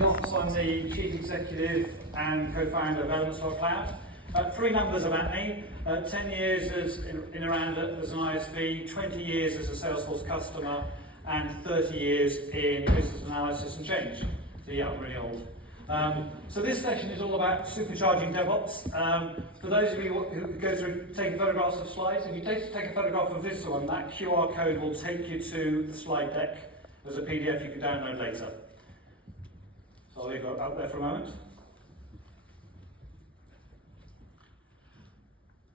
I'm the Chief Executive and Co-founder of Elements.Cloud. 3 numbers about me: 10 years as in around as an ISV, 20 years as a Salesforce customer, and 30 years in business analysis and change. So yeah, I'm really old. So this session is all about supercharging DevOps. For those of you who go through taking photographs of slides, if you take a photograph of this one, that QR code will take you to the slide deck. There's a PDF you can download later. So I'll leave it up there for a moment.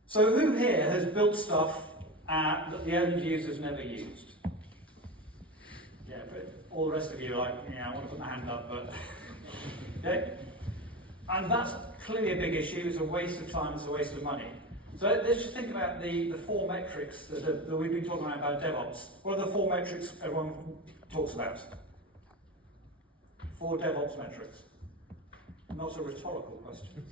So who here has built stuff that the end users never used? Yeah, but all the rest of you are like, yeah, I want to put my hand up, but okay. And that's clearly a big issue. It's a waste of time, it's a waste of money. So let's just think about the 4 metrics that we've been talking about DevOps. What are the 4 metrics everyone talks about? 4 DevOps metrics. Not a rhetorical question.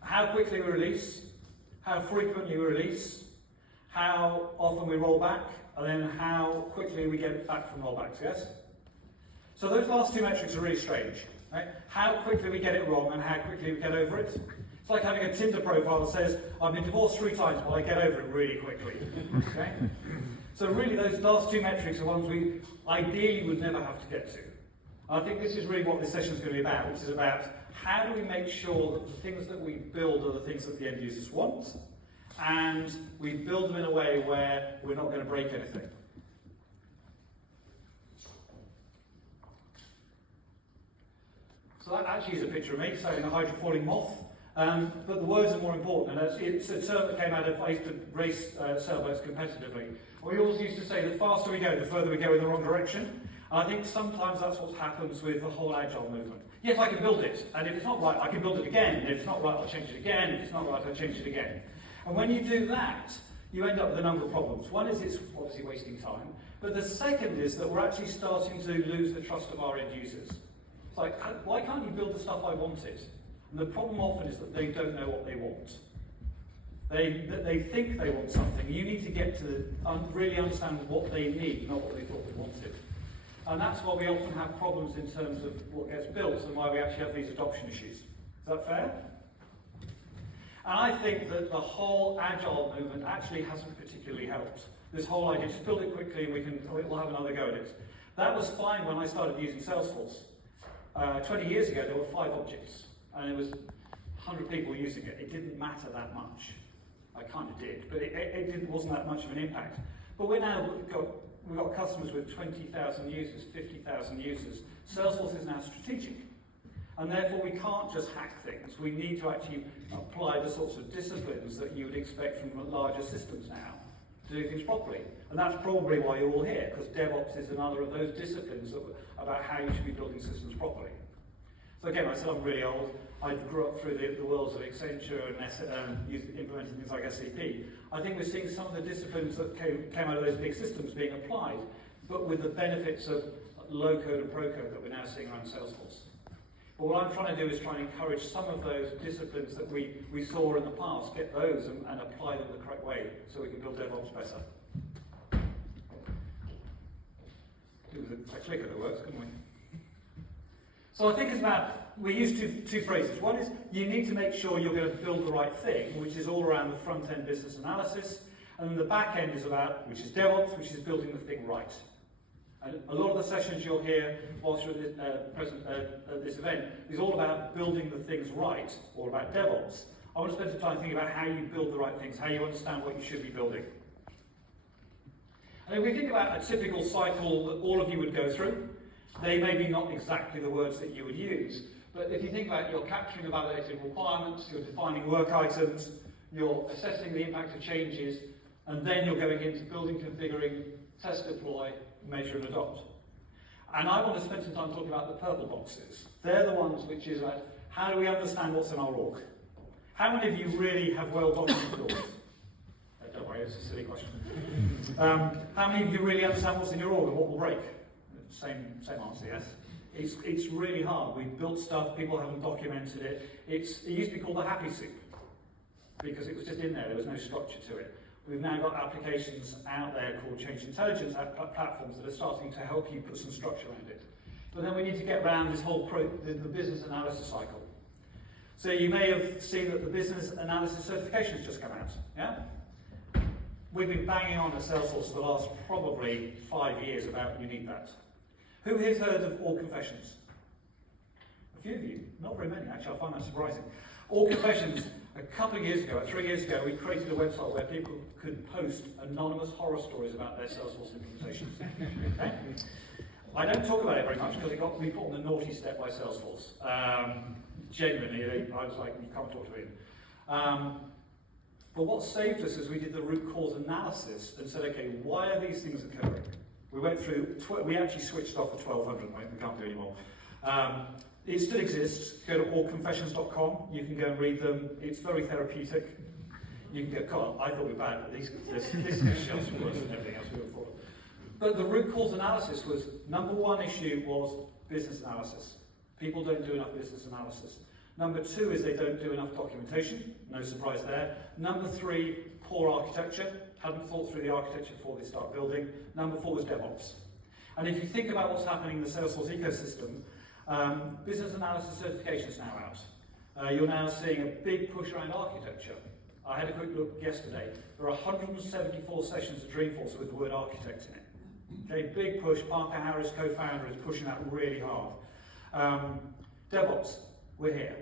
How quickly we release, how frequently we release, how often we roll back, and then how quickly we get back from rollbacks, yes? So those last 2 metrics are really strange. Right? How quickly we get it wrong and how quickly we get over it. It's like having a Tinder profile that says, I've been divorced 3 times, but I get over it really quickly. Okay? So really those last 2 metrics are ones we ideally would never have to get to. I think this is really what this session is going to be about, which is about how do we make sure that the things that we build are the things that the end users want, and we build them in a way where we're not going to break anything. So that actually is a picture of me selling a hydrofalling moth, but the words are more important, and it's a term that came out of, I used to race sailboats competitively. We always used to say the faster we go, the further we go in the wrong direction. And I think sometimes that's what happens with the whole agile movement. Yes, I can build it, and if it's not right, I can build it again. And if it's not right, I'll change it again. If it's not right, I'll change it again. And when you do that, you end up with a number of problems. One is it's obviously wasting time, but the second is that we're actually starting to lose the trust of our end users. It's like, why can't you build the stuff I wanted? And the problem often is that they don't know what they want. They think they want something. You need to get to really understand what they need, not what they thought they wanted. And that's why we often have problems in terms of what gets built and why we actually have these adoption issues. Is that fair? And I think that the whole agile movement actually hasn't particularly helped. This whole idea, just build it quickly and we'll have another go at it. That was fine when I started using Salesforce. 20 years ago, there were 5 objects, and there was 100 people using it. It didn't matter that much. I kind of did, but it wasn't that much of an impact. But we've got customers with 20,000 users, 50,000 users. Salesforce is now strategic. And therefore we can't just hack things. We need to actually apply the sorts of disciplines that you would expect from larger systems now to do things properly. And that's probably why you're all here, because DevOps is another of those disciplines about how you should be building systems properly. So again, I said I'm really old. I grew up through the worlds of Accenture and implementing things like SAP. I think we're seeing some of the disciplines that came out of those big systems being applied, but with the benefits of low-code and pro-code that we're now seeing around Salesforce. But what I'm trying to do is try and encourage some of those disciplines that we saw in the past, get those and apply them the correct way so we can build DevOps better. It was a clicker that works, couldn't we? So I think it's about, we use two phrases. One is you need to make sure you're going to build the right thing, which is all around the front-end business analysis, and then the back end is about, which is DevOps, which is building the thing right. And a lot of the sessions you'll hear whilst you're at this event is all about building the things right, or about DevOps. I want to spend some time thinking about how you build the right things, how you understand what you should be building. And if we think about a typical cycle that all of you would go through, they may be not exactly the words that you would use, but if you think about it, you're capturing the validated requirements, you're defining work items, you're assessing the impact of changes, and then you're going into building, configuring, test, deploy, measure, and adopt. And I want to spend some time talking about the purple boxes. They're the ones which is about how do we understand what's in our org? How many of you really have well-documented orgs? Don't worry, it's a silly question. How many of you really understand what's in your org and what will break? Same answer, yes. It's really hard. We've built stuff, people haven't documented it. It used to be called the happy soup because it was just in there was no structure to it. We've now got applications out there called change intelligence platforms that are starting to help you put some structure around it. But then we need to get around this whole the business analysis cycle. So you may have seen that the business analysis certification has just come out. Yeah? We've been banging on at Salesforce for the last probably 5 years about you need that. Who here's heard of All Confessions? A few of you. Not very many, actually. I find that surprising. All Confessions, a couple of years ago, 3 years ago, we created a website where people could post anonymous horror stories about their Salesforce implementations. Okay? I don't talk about it very much because it got me put on the naughty step by Salesforce. Genuinely, I was like, you can't talk to him. But what saved us is we did the root cause analysis and said, okay, why are these things occurring? We went through, we actually switched off at 1200, we can't do it anymore. It still exists. Go to allconfessions.com. You can go and read them. It's very therapeutic. You can get caught. I thought we were bad, but this is just worse than everything else we were for. But the root cause analysis was, number one issue was business analysis. People don't do enough business analysis. Number two is they don't do enough documentation. No surprise there. Number three, poor architecture. Hadn't thought through the architecture before they start building. Number four was DevOps. And if you think about what's happening in the Salesforce ecosystem, business analysis certification is now out. You're now seeing a big push around architecture. I had a quick look yesterday. There are 174 sessions of Dreamforce with the word architect in it. Okay, big push. Parker Harris, co-founder, is pushing that really hard. DevOps, we're here.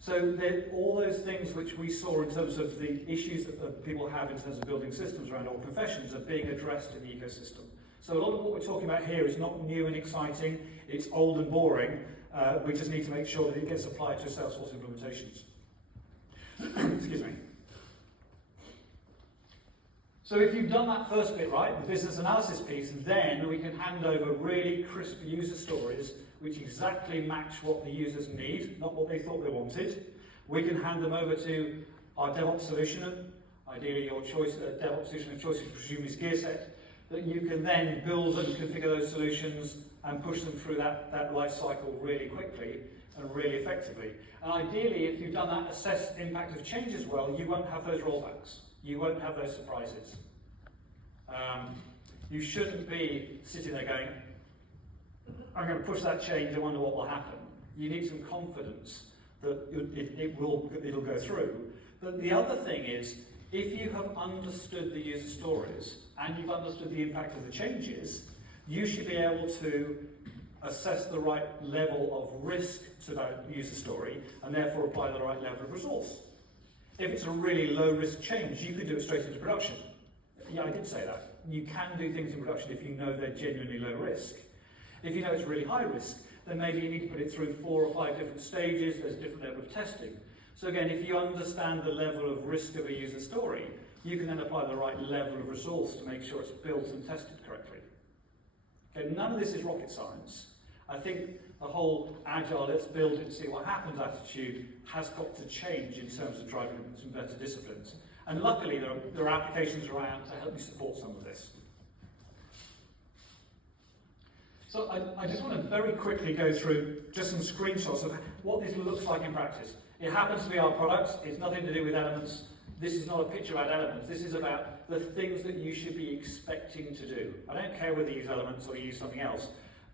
So all those things which we saw in terms of the issues that people have in terms of building systems around All Confessions are being addressed in the ecosystem. So a lot of what we're talking about here is not new and exciting, it's old and boring. We just need to make sure that it gets applied to Salesforce implementations. Excuse me. So if you've done that first bit right, the business analysis piece, then we can hand over really crisp user stories which exactly match what the users need, not what they thought they wanted. We can hand them over to our DevOps solution, ideally your choice, DevOps solution of choice, which presumably is GearSet, that you can then build and configure those solutions and push them through that life cycle really quickly and really effectively. And ideally, if you've done that assess impact of change as well, you won't have those rollbacks. You won't have those surprises. You shouldn't be sitting there going, I'm going to push that change, I wonder what will happen. You need some confidence that it'll go through. But the other thing is, if you have understood the user stories and you've understood the impact of the changes, you should be able to assess the right level of risk to that user story and therefore apply the right level of resource. If it's a really low risk change, you could do it straight into production. Yeah, I did say that. You can do things in production if you know they're genuinely low risk. If you know it's really high risk, then maybe you need to put it through 4 or 5 different stages, there's a different level of testing. So again, if you understand the level of risk of a user story, you can then apply the right level of resource to make sure it's built and tested correctly. Okay, none of this is rocket science. I think the whole agile, let's build it and see what happens attitude has got to change in terms of driving some better disciplines. And luckily, there are applications around to help you support some of this. So I just want to very quickly go through just some screenshots of what this looks like in practice. It happens to be our products. It's nothing to do with Elements. This is not a picture about Elements. This is about the things that you should be expecting to do. I don't care whether you use Elements or you use something else,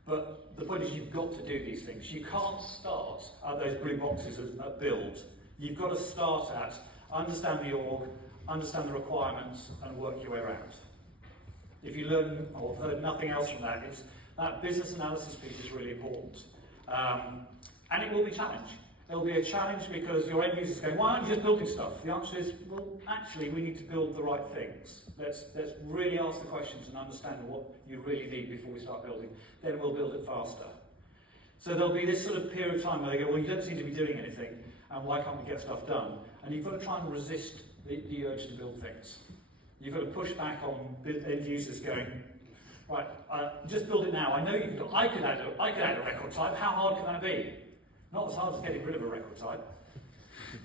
but the point is you've got to do these things. You can't start at those blue boxes at build. You've got to start at understand the org, understand the requirements, and work your way around. If you learn or heard nothing else from that, that business analysis piece is really important. And it will be a challenge. It will be a challenge because your end users go, why aren't you just building stuff? The answer is, well, actually, we need to build the right things. Let's really ask the questions and understand what you really need before we start building. Then we'll build it faster. So there'll be this sort of period of time where they go, well, you don't seem to be doing anything, and why can't we get stuff done? And you've got to try and resist the urge to build things. You've got to push back on end users going, right, just build it now. I know you can. I could add a record type. How hard can that be? Not as hard as getting rid of a record type.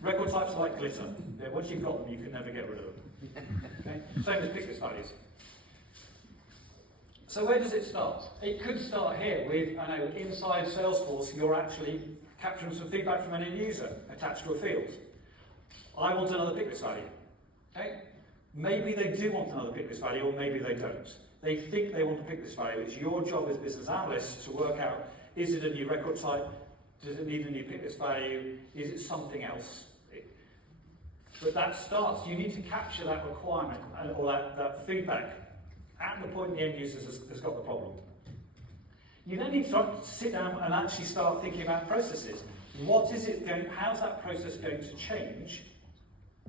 Record types are like glitter. Yeah, once you've got them, you can never get rid of them. Okay? Same as picklist values. So where does it start? It could start here with, I know, inside Salesforce, you're actually capturing some feedback from an end user attached to a field. I want another picklist value. Okay? Maybe they do want another picklist value, or maybe they don't. They think they want to pick this value. It's your job as business analysts to work out, Is it a new record type? Does it need a new pick list value? Is it something else? But that starts, you need to capture that requirement or that feedback at the point the end user has got the problem. You then need to sit down and actually start thinking about processes. What is it going, how's that process going to change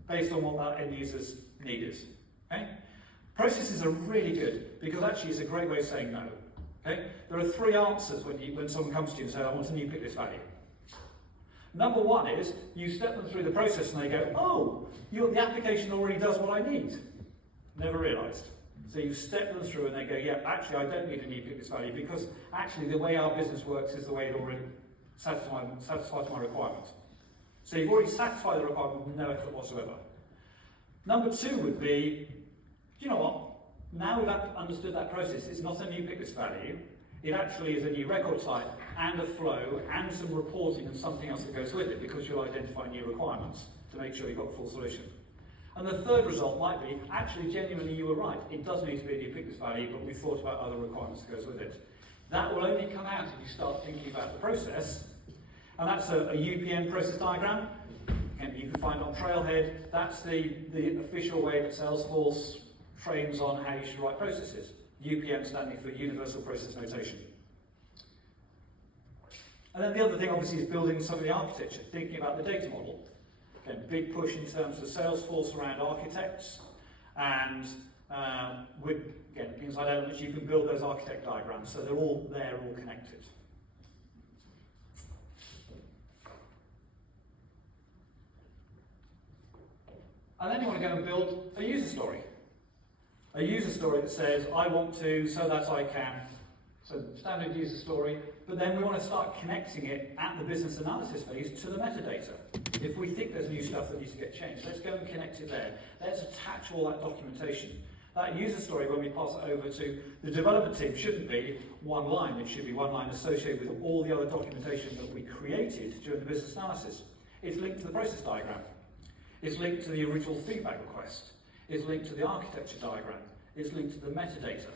based on what that end user's need is? Okay? Processes are really good because actually it's a great way of saying no. Okay? There are three answers when someone comes to you and says, I want a new pick list value. Number one is, you step them through the process and they go, oh, the application already does what I need. Never realised. So you step them through and they go, yeah, actually I don't need a new pick list value because actually the way our business works is the way it already satisfies my requirement. So you've already satisfied the requirement with no effort whatsoever. Number two would be, do you know what? Now we've understood that process, it's not a new pick list value. It actually is a new record type and a flow and some reporting and something else that goes with it because you'll identify new requirements to make sure you've got the full solution. And the third result might be, actually genuinely you were right, it does need to be a new pick list value, but we've thought about other requirements that goes with it. That will only come out if you start thinking about the process, and that's a UPN process diagram. Again, you can find on Trailhead. That's the official way that Salesforce trains on how you should write processes. UPN standing for Universal Process Notation. And then the other thing obviously is building some of the architecture, thinking about the data model. Again, big push in terms of Salesforce around architects, and inside Elements you can build those architect diagrams so they're all there, all connected. And then you want to go and build a user story. A user story that says, I want to, so that I can. So standard user story, but then we want to start connecting it at the business analysis phase to the metadata. If we think there's new stuff that needs to get changed, let's go and connect it there. Let's attach all that documentation. That user story, when we pass it over to the development team, shouldn't be one line. It should be one line associated with all the other documentation that we created during the business analysis. It's linked to the process diagram. It's linked to the original feedback request. It's linked to the architecture diagram. It's linked to the metadata.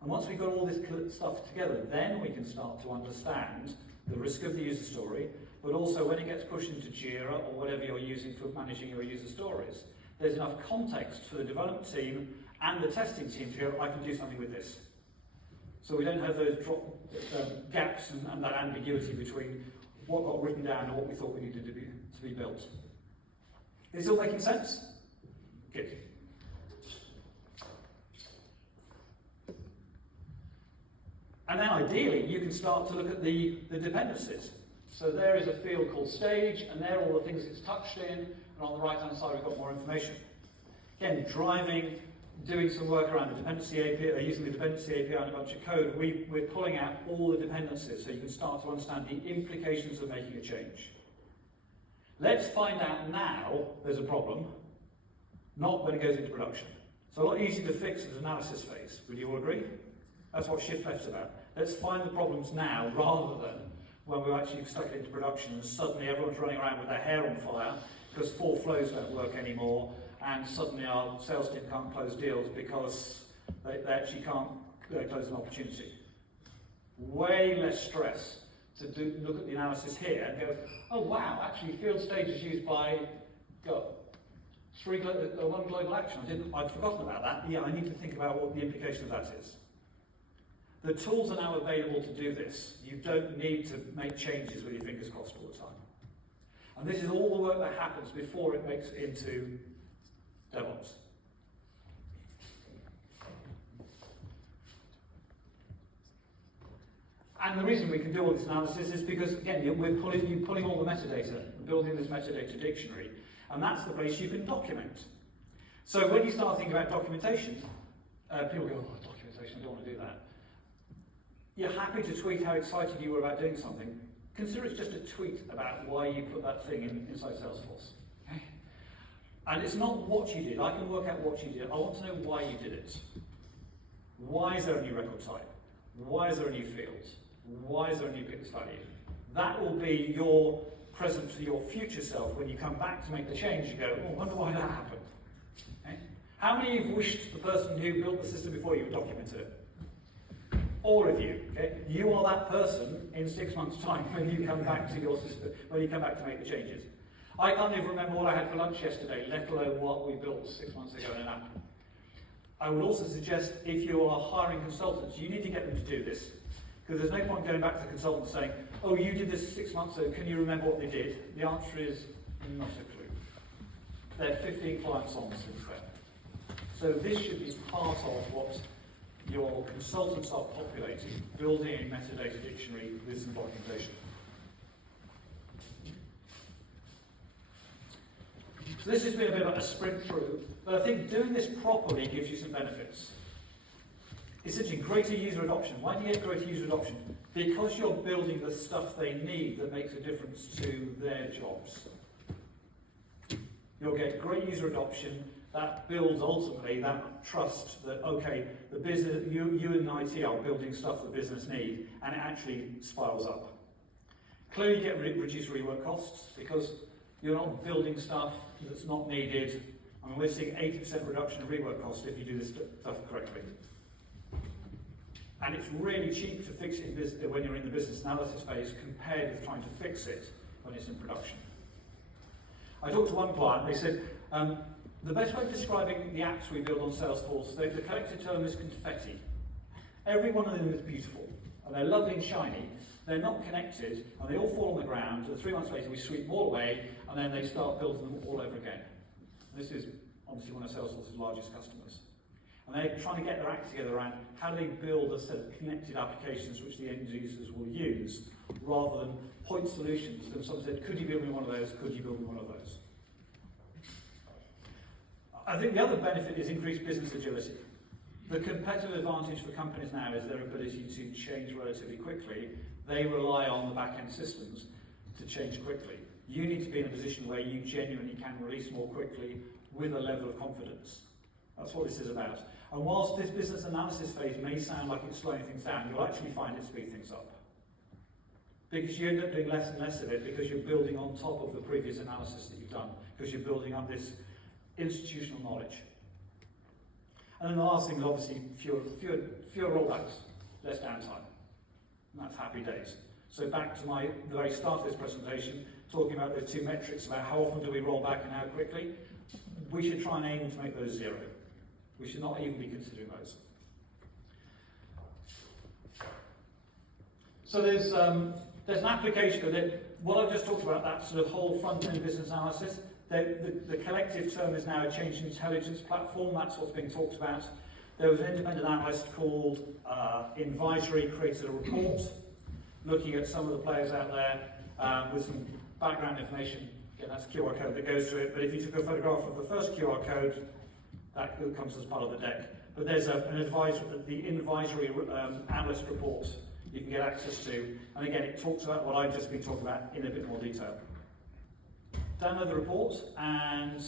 And once we've got all this stuff together, then we can start to understand the risk of the user story, but also when it gets pushed into Jira or whatever you're using for managing your user stories, there's enough context for the development team and the testing team to go, I can do something with this. So we don't have those gaps and that ambiguity between what got written down and what we thought we needed to be built. Is it all making sense? Good. And then ideally, you can start to look at the dependencies. So there is a field called stage, and there are all the things it's touched in, and on the right-hand side, we've got more information. Again, driving, doing some work around the dependency API, using the dependency API and a bunch of code, we're pulling out all the dependencies, so you can start to understand the implications of making a change. Let's find out now there's a problem, not when it goes into production. So a lot easier to fix at the analysis phase. Would you all agree? That's what Shift Left's about. Let's find the problems now rather than when we've actually stuck it into production and suddenly everyone's running around with their hair on fire because 4 flows don't work anymore and suddenly our sales team can't close deals because they actually can't close an opportunity. Way less stress to look at the analysis here and go, oh wow, actually field stage is used by one global action. I'd forgotten about that. Yeah, I need to think about what the implication of that is. The tools are now available to do this. You don't need to make changes with your fingers crossed all the time. And this is all the work that happens before it makes it into DevOps. And the reason we can do all this analysis is because, again, you're pulling all the metadata, building this metadata dictionary, and that's the place you can document. So when you start thinking about documentation, people go, oh, documentation, I don't want to do that. You're happy to tweet how excited you were about doing something. Consider it's just a tweet about why you put that thing inside Salesforce. Okay? And it's not what you did. I can work out what you did. I want to know why you did it. Why is there a new record type? Why is there a new field? Why is there a new pick list value? That will be your present for your future self when you come back to make the change. You go, oh, I wonder why that happened. Okay? How many of you wished the person who built the system before you documented it? All of you, okay? You are that person in 6 months' time when you come back to your system, when you come back to make the changes. I can't even remember what I had for lunch yesterday, let alone what we built 6 months ago in an app. I would also suggest if you are hiring consultants, you need to get them to do this. Because there's no point going back to the consultant saying, oh, you did this 6 months ago, can you remember what they did? The answer is not a clue. They're 15 clients on since then. So this should be part of what your consultants are populating, building a metadata dictionary with some documentation. So this has been a bit of a sprint through, but I think doing this properly gives you some benefits. Essentially, greater user adoption. Why do you get greater user adoption? Because you're building the stuff they need that makes a difference to their jobs. You'll get great user adoption. That builds ultimately that trust that, okay, the business, you and IT are building stuff the business need, and it actually spirals up. Clearly, you get reduced rework costs because you're not building stuff that's not needed. I mean, we're seeing 80% reduction in rework costs if you do this stuff correctly. And it's really cheap to fix it when you're in the business analysis phase compared with trying to fix it when it's in production. I talked to one client, they said, the best way of describing the apps we build on Salesforce, the collective term is confetti. Every one of them is beautiful, and they're lovely and shiny. They're not connected, and they all fall on the ground, and 3 months later we sweep them all away, and then they start building them all over again. This is obviously one of Salesforce's largest customers. And they're trying to get their act together around how do they build a set of connected applications which the end users will use, rather than point solutions. And someone said, could you build me one of those? Could you build me one of those? I think the other benefit is increased business agility. The competitive advantage for companies now is their ability to change relatively quickly. They rely on the back-end systems to change quickly. You need to be in a position where you genuinely can release more quickly with a level of confidence. That's what this is about. And whilst this business analysis phase may sound like it's slowing things down, you'll actually find it speed things up. Because you end up doing less and less of it because you're building on top of the previous analysis that you've done, because you're building up this institutional knowledge. And then the last thing is obviously fewer rollbacks, less downtime. And that's happy days. So back to the very start of this presentation, talking about those 2 metrics about how often do we roll back and how quickly, we should try and aim to make those 0. We should not even be considering those. So there's an application of it. What I've just talked about, that sort of whole front-end business analysis, the collective term is now a change intelligence platform. That's what's being talked about. There was an independent analyst called Advisory created a report looking at some of the players out there with some background information. Again, that's a QR code that goes to it, but if you took a photograph of the first QR code, that comes as part of the deck. But there's the advisory analyst report you can get access to, and again, it talks about what I've just been talking about in a bit more detail. Download the report, and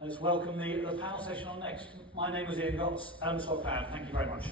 let's welcome the panel session on next. My name is Ian Gotts, Thank you very much.